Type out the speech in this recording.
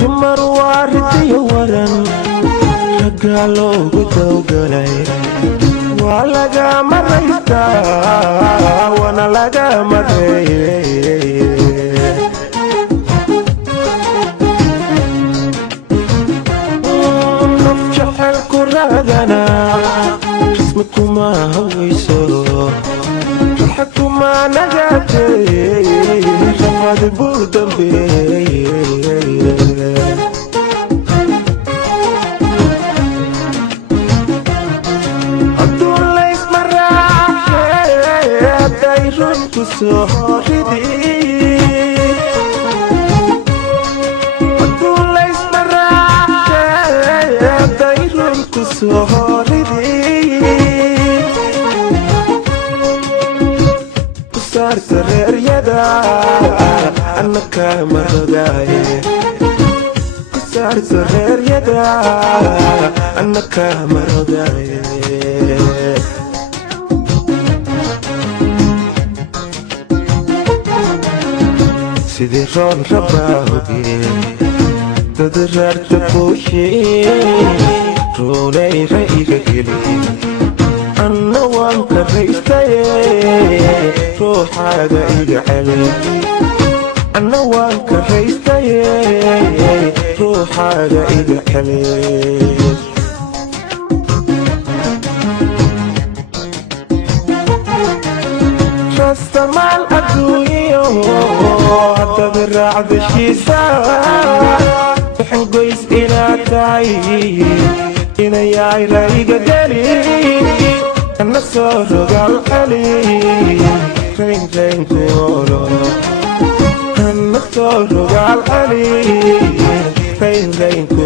dumar waaridiyo waran raggaa loogu dawgalay waa laga maraystaa wana laga mareeyey naf jacayl ku raadana rasmi kuma hawayso raxa kuma nagaatay rafad buu dambeeyey reeryada annaka marogaaye kusaarto reeryada annaka marogaaye sidii roon rabaahoge dad raarta buushee roonay ra'iga geli anna waan ka raystaye ruuxaaga iga celi anna waan ka raystaye ruuxaaga iga celi rastamaan adduunyo haddaad raacda shiisa waxaan goys inaad tahay inayaay rayga geli anna soo rogaal celi rayn raynku olo anna soo rogaal celi rayn raynku